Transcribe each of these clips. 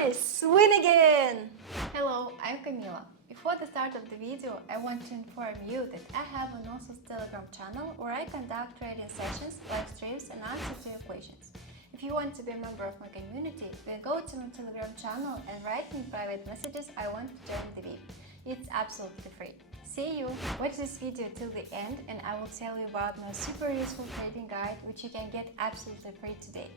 Nice! Win again! Hello, I'm Camila. Before the start of the video, I want to inform you that I have an awesome Telegram channel where I conduct trading sessions, live streams and answers to your questions. If you want to be a member of my community, then go to my Telegram channel and write me private messages I want to join the VIP. It's absolutely free. See you! Watch this video till the end and I will tell you about my super useful trading guide which you can get absolutely free today.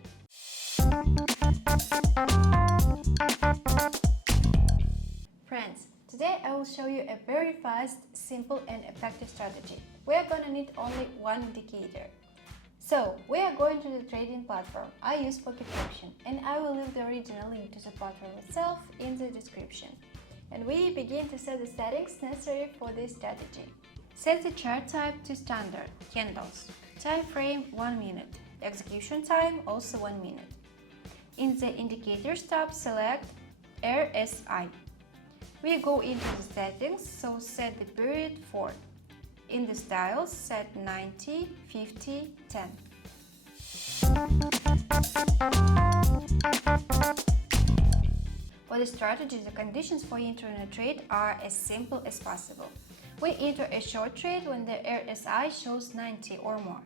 Friends, today I will show you a very fast, simple and effective strategy. We are gonna need only one indicator. So, we are going to the trading platform. I use Pocket Option and I will leave the original link to the platform itself in the description. And we begin to set the settings necessary for this strategy. Set the chart type to standard, candles. Time frame 1 minute. Execution time also 1 minute. In the Indicators tab, select RSI. We go into the settings, so set the period 4. In the styles, set 90, 50, 10. For the strategy, the conditions for entering a trade are as simple as possible. We enter a short trade when the RSI shows 90 or more,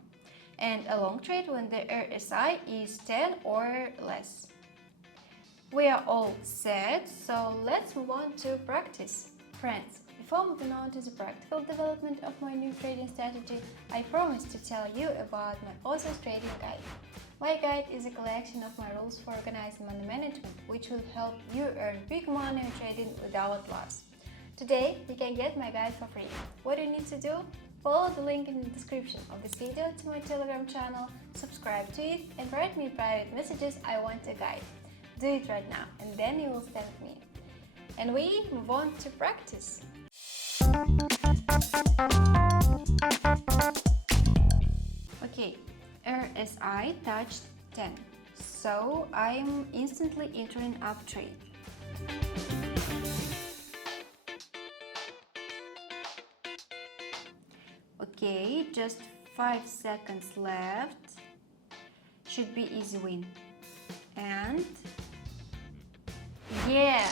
and a long trade when the RSI is 10 or less. We are all set, so let's move on to practice. Friends, before moving on to the practical development of my new trading strategy, I promised to tell you about my awesome trading guide. My guide is a collection of my rules for organized money management, which will help you earn big money in trading without loss. Today, you can get my guide for free. What you need to do? Follow the link in the description of this video to my Telegram channel, subscribe to it, and write me private messages I want a guide. Do it right now, and then you will thank me. And we move on to practice. Okay, RSI touched 10, so I am instantly entering up trade. Okay, just 5 seconds left. Should be easy win. And yeah,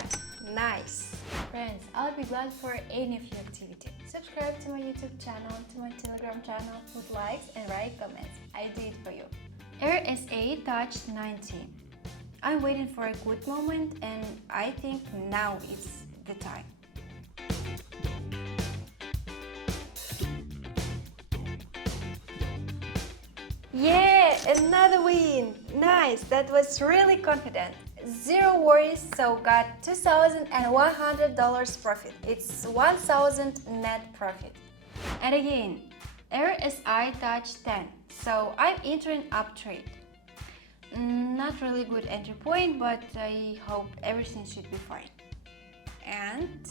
nice! Friends, I'll be glad for any of your activity. Subscribe to my YouTube channel, to my Telegram channel, put likes and write comments. I do it for you. RSI touched 90. I'm waiting for a good moment and I think now is the time. Yeah, another win! Nice, that was really confident. Zero worries, so got $2,100 profit. It's 1,000 net profit. And again, RSI touched 10, so I'm entering up trade. Not really good entry point, but I hope everything should be fine. And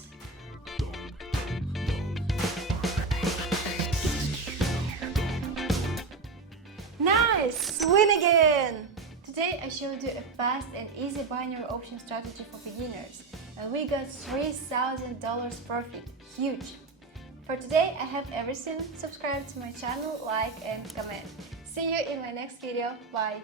Nice! Win again! today I showed you a fast and easy binary option strategy for beginners, and we got $3,000 profit. Huge! For today I have everything. Subscribe to my channel, like and comment. See you in my next video. Bye!